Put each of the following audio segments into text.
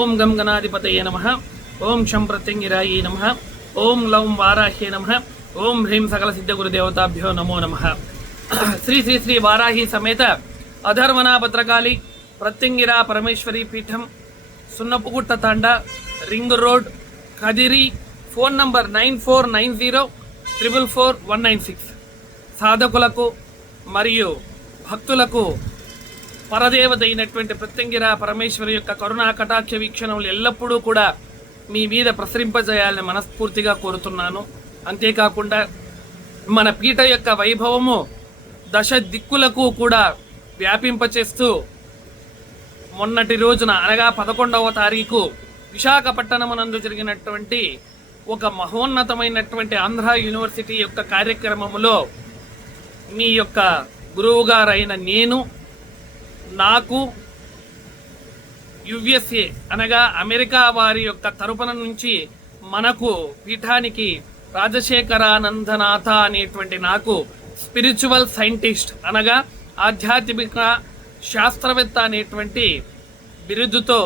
ఓం గం గణాధిపతయే నమః. ఓం శం ప్రత్యంగిరాయే నమః. ఓం లౌం వారాహ్యే నమః. ఓం హ్రీం సకల సిద్ధ గురుదేవతాభ్యో నమో నమః. శ్రీ శ్రీ శ్రీ వారాహి సమేత అధర్వణ భద్రకాళి ప్రత్యంగిరా పరమేశ్వరి పీఠం, Sunnapugutta Thanda, ring road, Kadiri. Phone number 9490444196. సాధకులకు మరియు భక్తులకు పరదేవత అయినటువంటి ప్రత్యంగిరా పరమేశ్వరి యొక్క కరుణా కటాక్ష వీక్షణములు ఎల్లప్పుడూ కూడా మీ మీద ప్రసరింపజేయాలని మనస్ఫూర్తిగా కోరుతున్నాను. అంతేకాకుండా మన పీఠ యొక్క వైభవము దశ దిక్కులకు కూడా వ్యాపింపచేస్తూ మొన్నటి రోజున అనగా 11వ తారీఖు విశాఖపట్టణమునందు జరిగినటువంటి ఒక మహోన్నతమైనటువంటి ఆంధ్ర యూనివర్సిటీ యొక్క కార్యక్రమములో మీ యొక్క గురువు గారైన నాకు యుఎస్ఏ అనగా అమెరికా వారి యొక్క తరపున నుంచి మనకు పీఠానికి రాజశేఖరానందనాథ అనేటువంటి నాకు స్పిరిచువల్ సైంటిస్ట్ అనగా ఆధ్యాత్మిక శాస్త్రవేత్త అనేటువంటి బిరుదుతో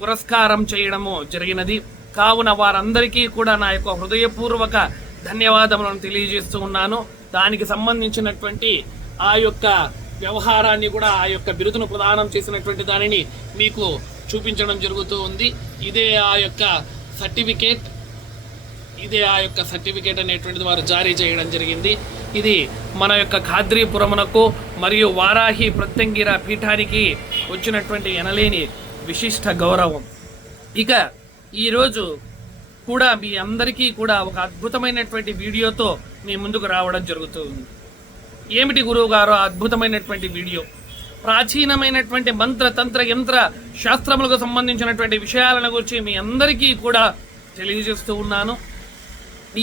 పురస్కారం చేయడము జరిగినది. కావున వారందరికీ కూడా నా యొక్క హృదయపూర్వక ధన్యవాదములను తెలియజేస్తూ ఉన్నాను. దానికి సంబంధించినటువంటి ఆ యొక్క వ్యవహారాన్ని కూడా ఆ యొక్క బిరుదును ప్రదానం చేసినటువంటి దానిని మీకు చూపించడం జరుగుతూ ఉంది. ఇదే ఆ యొక్క సర్టిఫికేట్ అనేటువంటిది వారు జారీ చేయడం జరిగింది. ఇది మన యొక్క ఖాద్రీపురమునకు మరియు వారాహి ప్రత్యంగిర పీఠానికి వచ్చినటువంటి ఎనలేని విశిష్ట గౌరవం. ఇక ఈరోజు కూడా మీ అందరికీ కూడా ఒక అద్భుతమైనటువంటి వీడియోతో మీ ముందుకు రావడం జరుగుతుంది. ఏమిటి గురువు గారు అద్భుతమైనటువంటి వీడియో? ప్రాచీనమైనటువంటి మంత్ర తంత్ర యంత్ర శాస్త్రములకు సంబంధించినటువంటి విషయాలను గురించి మీ అందరికీ కూడా తెలియజేస్తూ ఉన్నాను.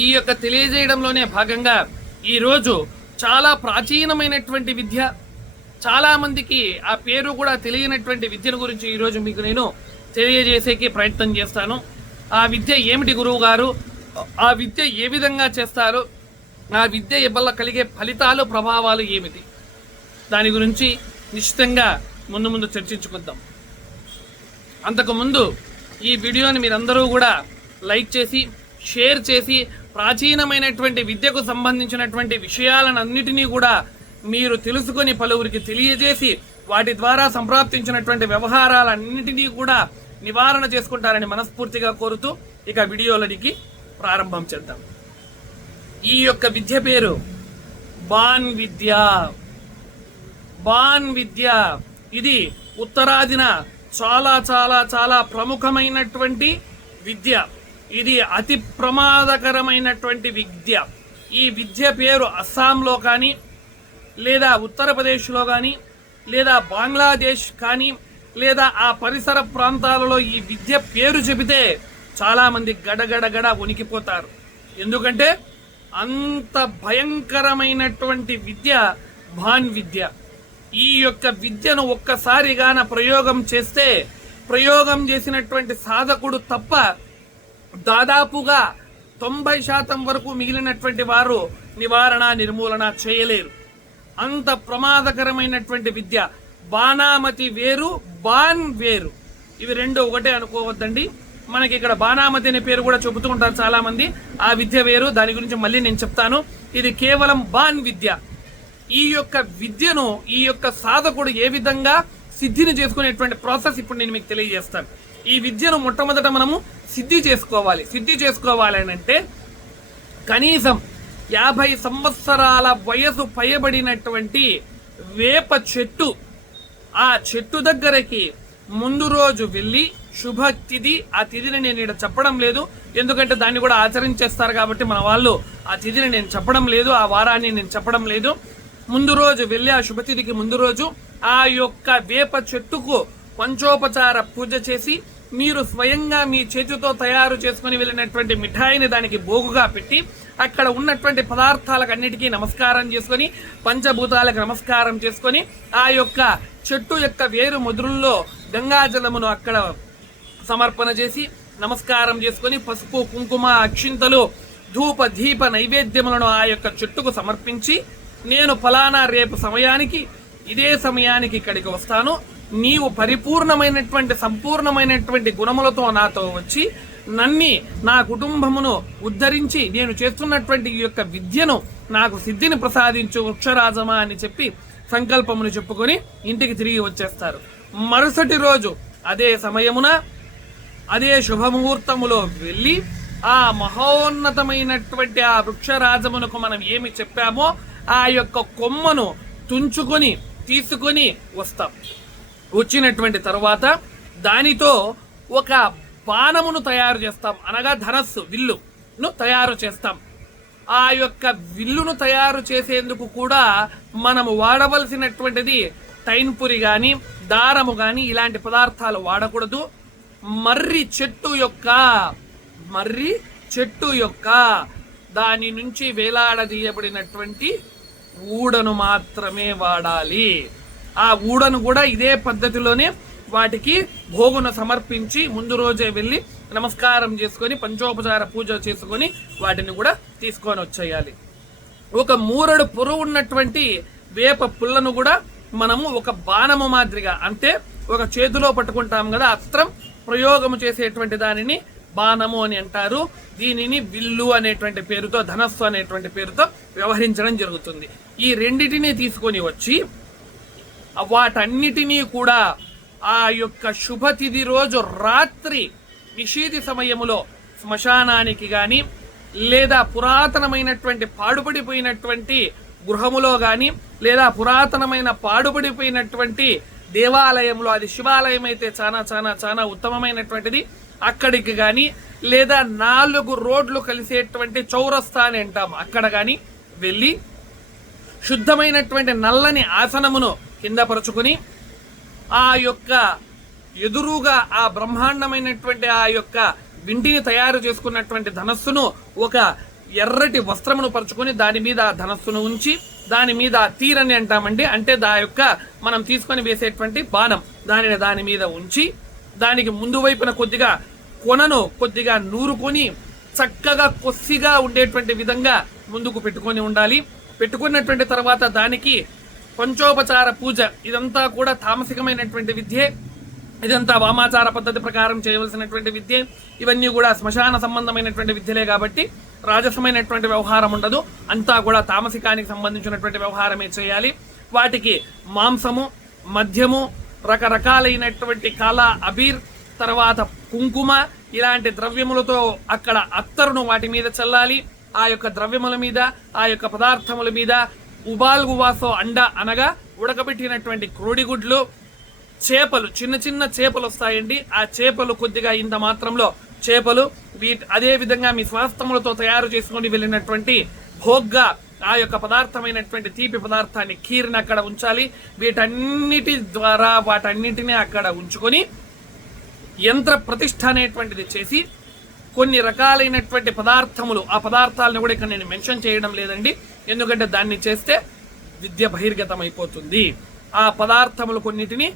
ఈ యొక్క తెలియజేయడంలోనే భాగంగా ఈరోజు చాలా ప్రాచీనమైనటువంటి విద్య, చాలామందికి ఆ పేరు కూడా తెలియనటువంటి విద్యను గురించి ఈరోజు మీకు నేను తెలియజేసేకి ప్రయత్నం చేస్తాను. ఆ విద్య ఏమిటి గురువు గారు, ఆ విద్య ఏ విధంగా చేస్తారు, ఆ విద్య వల్ల కలిగే ఫలితాలు ప్రభావాలు ఏమిటి, దాని గురించి నిశ్చితంగా ముందు చర్చించుకుందాం. అంతకుముందు ఈ వీడియోని మీరందరూ కూడా లైక్ చేసి షేర్ చేసి ప్రాచీనమైనటువంటి విద్యకు సంబంధించినటువంటి విషయాలన్నిటినీ కూడా మీరు తెలుసుకొని పలువురికి తెలియజేసి వాటి ద్వారా సంప్రాప్తించినటువంటి వ్యవహారాలన్నిటినీ కూడా నివారణ చేసుకుంటారని మనస్ఫూర్తిగా కోరుతూ ఇక వీడియోలనికి ప్రారంభం చేద్దాం. ఈ యొక్క విద్య పేరు బాన్ విద్య. ఇది ఉత్తరాదిన చాలా చాలా చాలా ప్రముఖమైనటువంటి విద్య. ఇది అతి ప్రమాదకరమైనటువంటి విద్య. ఈ విద్య పేరు అస్సాంలో కానీ, లేదా ఉత్తరప్రదేశ్లో కానీ, లేదా బంగ్లాదేశ్ కానీ, లేదా ఆ పరిసర ప్రాంతాలలో ఈ విద్య పేరు చెబితే చాలామంది గడగడగడ వణికిపోతారు. ఎందుకంటే అంత భయంకరమైనటువంటి విద్య భాన్ విద్య. ఈ యొక్క విద్యను ఒక్కసారిగాన ప్రయోగం చేస్తే ప్రయోగం చేసినటువంటి సాధకుడు తప్ప దాదాపుగా 90% వరకు మిగిలినటువంటి వారు నివారణ నిర్మూలన చేయలేరు. అంత ప్రమాదకరమైనటువంటి విద్య. బాణామతి వేరు, బాన్ వేరు. ఇవి రెండు ఒకటే అనుకోవద్దండి. మనకి ఇక్కడ బాణామతి అనే పేరు కూడా చెబుతూ ఉంటారు చాలా మంది. ఆ విద్య వేరు, దాని గురించి మళ్ళీ నేను చెప్తాను. ఇది కేవలం బాన్ విద్య. ఈ యొక్క విద్యను ఈ యొక్క సాధకుడు ఏ విధంగా సిద్ధిని చేసుకునేటువంటి ప్రాసెస్ ఇప్పుడు నేను మీకు తెలియజేస్తాను. ఈ విద్యను మొట్టమొదట మనము సిద్ధి చేసుకోవాలి అని అంటే కనీసం 50 సంవత్సరాల వయసు పైబడినటువంటి వేప చెట్టు, ఆ చెట్టు దగ్గరకి ముందు రోజు వెళ్ళి శుభ తిథి, ఆ తిథిని నేను ఇక్కడ చెప్పడం లేదు ఎందుకంటే దాన్ని కూడా ఆచరించేస్తారు కాబట్టి మన వాళ్ళు ఆ తిథిని నేను చెప్పడం లేదు, ఆ వారాన్ని నేను చెప్పడం లేదు. ముందు రోజు వెళ్ళి ఆ శుభతిథికి ముందు రోజు ఆ యొక్క వేప చెట్టుకు పంచోపచార పూజ చేసి మీరు స్వయంగా మీ చేతితో తయారు చేసుకుని వెళ్ళినటువంటి మిఠాయిని దానికి బోగుగా పెట్టి అక్కడ ఉన్నటువంటి పదార్థాలకు అన్నిటికీ నమస్కారం చేసుకొని పంచభూతాలకు నమస్కారం చేసుకొని ఆ యొక్క చెట్టు యొక్క వేరు మొదలుల్లో గంగాజలమును అక్కడ సమర్పణ చేసి నమస్కారం చేసుకొని పసుపు కుంకుమ అక్షింతలు ధూప దీప నైవేద్యములను ఆ యొక్క చెట్టుకు సమర్పించి నేను ఫలానా రేపు సమయానికి ఇదే సమయానికి ఇక్కడికి వస్తాను, నీవు పరిపూర్ణమైనటువంటి సంపూర్ణమైనటువంటి గుణములతో నాతో వచ్చి నన్ని నా కుటుంబమును ఉద్ధరించి నేను చేస్తున్నటువంటి ఈ యొక్క విద్యను నాకు సిద్ధిని ప్రసాదించు వృక్షరాజమా అని చెప్పి సంకల్పమును చెప్పుకొని ఇంటికి తిరిగి వచ్చేస్తారు. మరుసటి రోజు అదే సమయమున అదే శుభముహూర్తములో వెళ్ళి ఆ మహోన్నతమైనటువంటి ఆ వృక్షరాజమునకు మనం ఏమి చెప్పామో ఆ యొక్క కొమ్మను తుంచుకొని తీసుకొని వస్తాం. వచ్చినటువంటి తరువాత దానితో ఒక బాణమును తయారు చేస్తాం, అనగా ధనస్సు విల్లును తయారు చేస్తాం. ఆ యొక్క విల్లును తయారు చేసేందుకు కూడా మనము వాడవలసినటువంటిది టైన్పురి కానీ దారము కానీ ఇలాంటి పదార్థాలు వాడకూడదు. మర్రి చెట్టు యొక్క దాని నుంచి వేలాడదీయబడినటువంటి ఊడను మాత్రమే వాడాలి. ఆ ఊడను కూడా ఇదే పద్ధతిలోనే వాటికి భోగును సమర్పించి ముందు రోజే వెళ్ళి నమస్కారం చేసుకొని పంచోపచార పూజ చేసుకొని వాటిని కూడా తీసుకొని వచ్చేయాలి. ఒక మూరడు పొరువు ఉన్నటువంటి వేప పుల్లను కూడా మనము ఒక బాణము మాదిరిగా, అంటే ఒక చేతిలో పట్టుకుంటాం కదా అస్త్రం ప్రయోగము చేసేటువంటి దానిని బాణము అని అంటారు. దీనిని విల్లు అనేటువంటి పేరుతో, ధనస్సు అనేటువంటి పేరుతో వ్యవహరించడం జరుగుతుంది. ఈ రెండిటిని తీసుకొని వచ్చి వాటన్నిటినీ కూడా ఆ యొక్క శుభతిథి రోజు రాత్రి నిషీధి సమయములో శ్మశానానికి గాని లేదా పురాతనమైనటువంటి పాడుపడిపోయినటువంటి గృహములో గాని లేదా పురాతనమైన పాడుపడిపోయినటువంటి దేవాలయంలో, అది శివాలయం అయితే చాలా చాలా చాలా ఉత్తమమైనటువంటిది, అక్కడికి గాని లేదా 4 రోడ్లు కలిసేటువంటి చౌరస్తా అని అంటాం, అక్కడ గాని వెళ్ళి శుద్ధమైనటువంటి నల్లని ఆసనమును కింద పరుచుకుని ఆ యొక్క ఎదురుగా ఆ బ్రహ్మాండమైనటువంటి ఆ యొక్క వింటిని తయారు చేసుకున్నటువంటి ధనస్సును ఒక ఎర్రటి వస్త్రమును పరుచుకొని దాని మీద ఆ ధనస్సును ఉంచి దాని మీద తీరని అంటామండి, అంటే యొక్క మనం తీసుకొని వేసేటువంటి బాణం దాని మీద ఉంచి దానికి ముందు వైపున కొద్దిగా కొనను కొద్దిగా నూరుకొని చక్కగా కొద్దిగా ఉండేటువంటి విధంగా ముందుకు పెట్టుకొని ఉండాలి. పెట్టుకున్నటువంటి తర్వాత దానికి పంచోపచార పూజ, ఇదంతా కూడా తామసికమైనటువంటి విద్యే, ఇదంతా వామాచార పద్ధతి ప్రకారం చేయవలసినటువంటి విద్య. ఇవన్నీ కూడా శ్మశాన సంబంధమైనటువంటి విద్యలే కాబట్టి రాజసమైనటువంటి వ్యవహారం ఉండదు, అంతా కూడా తామసికానికి సంబంధించినటువంటి వ్యవహారమే చేయాలి. వాటికి మాంసము, మద్యము, రకరకాలైనటువంటి కాలా అబీర్, తర్వాత కుంకుమ ఇలాంటి ద్రవ్యములతో అక్కడ అత్తరును వాటి మీద చల్లాలి. ఆ యొక్క ద్రవ్యముల మీద, ఆ యొక్క పదార్థముల మీద ఉబాల్గువాసో అండ అనగా ఉడకబెట్టినటువంటి క్రోడిగుడ్లు, చేపలు, చిన్న చిన్న చేపలు వస్తాయండి, ఆ చేపలు కొద్దిగా ఇంత మాత్రంలో చేపలు, అదే విధంగా మీ స్వాస్థములతో తయారు చేసుకొని వెళ్ళినటువంటి భోగ్గా ఆ యొక్క పదార్థమైనటువంటి తీపి పదార్థాన్ని కీర్ని అక్కడ ఉంచాలి. వీటన్నిటి ద్వారా వాటన్నిటిని అక్కడ ఉంచుకొని యంత్ర ప్రతిష్ఠ అనేటువంటిది చేసి కొన్ని రకాలైనటువంటి పదార్థములు, ఆ పదార్థాలను కూడా ఇక్కడ నేను మెన్షన్ చేయడం లేదండి, ఎందుకంటే దాన్ని చేస్తే విద్య బహిర్గతం అయిపోతుంది. ఆ పదార్థములు కొన్నిటిని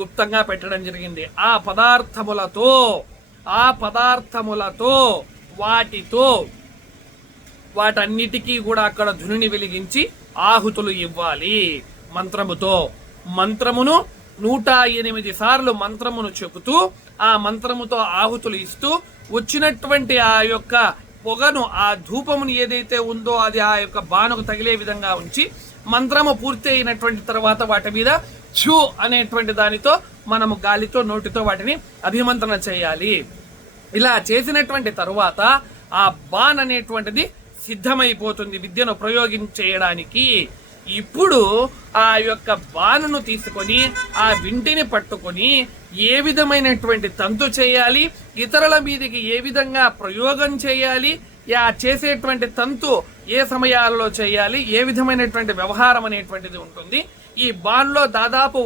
గుప్తంగా పెట్టడం జరిగింది. ఆ పదార్థములతో వాటన్నిటికీ కూడా అక్కడ ధునిని వెలిగించి ఆహుతులు ఇవ్వాలి మంత్రముతో. మంత్రమును 108 సార్లు మంత్రమును చెబుతూ ఆ మంత్రముతో ఆహుతులు ఇస్తూ వచ్చినటువంటి ఆ యొక్క పొగను, ఆ ధూపమును ఏదైతే ఉందో అది ఆ యొక్క బాణకు తగిలే విధంగా ఉంచి మంత్రము పూర్తి అయినటువంటి తర్వాత వాటి మీద ఛూ అనేటువంటి దానితో మనము గాలితో నోటితో వాటిని అభిమంత్రణ చేయాలి. ఇలా చేసినటువంటి తరువాత ఆ బాణ్ అనేటువంటిది సిద్ధమైపోతుంది విద్యను ప్రయోగించేయడానికి. ఇప్పుడు ఆ యొక్క బాణను తీసుకొని ఆ వింటిని పట్టుకొని ఏ విధమైనటువంటి తంతు చేయాలి, ఇతరుల మీదకి ఏ విధంగా ప్రయోగం చేయాలి, చేసేటువంటి తంతు ఏ సమయాలలో చేయాలి, ఏ విధమైనటువంటి వ్యవహారం అనేటువంటిది ఉంటుంది. ఈ బాణ్లో దాదాపు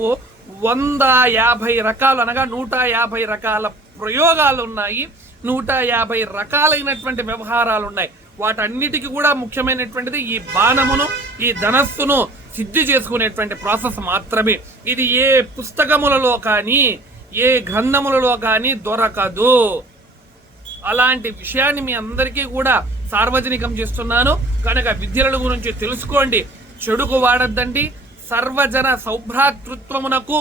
150 రకాలు అనగా 150 రకాల ప్రయోగాలు ఉన్నాయి, 150 రకాలైనటువంటి వ్యవహారాలు ఉన్నాయి. వాటన్నిటికీ కూడా ముఖ్యమైనటువంటిది ఈ బాణమును, ఈ ధనస్సును సిద్ధి చేసుకునేటువంటి ప్రాసెస్ మాత్రమే. ఇది ఏ పుస్తకములలో కానీ ఏ గ్రంథములలో కానీ దొరకదు. అలాంటి విషయాన్ని మీ అందరికీ కూడా సార్వజనికం చేస్తున్నాను కనుక విద్యల గురించి తెలుసుకోండి, చెడుకు వాడద్దండి. సర్వజన సౌభ్రాతృత్వమునకు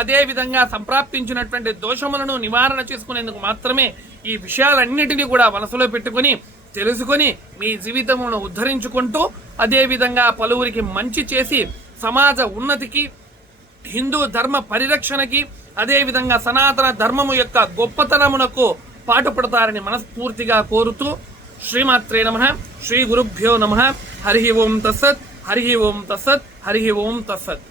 అదేవిధంగా సంప్రాప్తించినటువంటి దోషములను నివారణ చేసుకునేందుకు మాత్రమే ఈ విషయాలన్నిటినీ కూడా మనసులో పెట్టుకొని తెలుసుకొని మీ జీవితమును ఉద్ధరించుకుంటూ అదేవిధంగా పలువురికి మంచి చేసి సమాజ ఉన్నతికి, హిందూ ధర్మ పరిరక్షణకి, అదేవిధంగా సనాతన ధర్మము యొక్క గొప్పతనమునకు పాటుపడతారని మనస్ఫూర్తిగా కోరుతూ శ్రీమాత్రే నమః, శ్రీ గురుభ్యో నమః. హరి ఓం తస్సత్, హరి ఓం తస్సత్, హరి ఓం తస్సత్.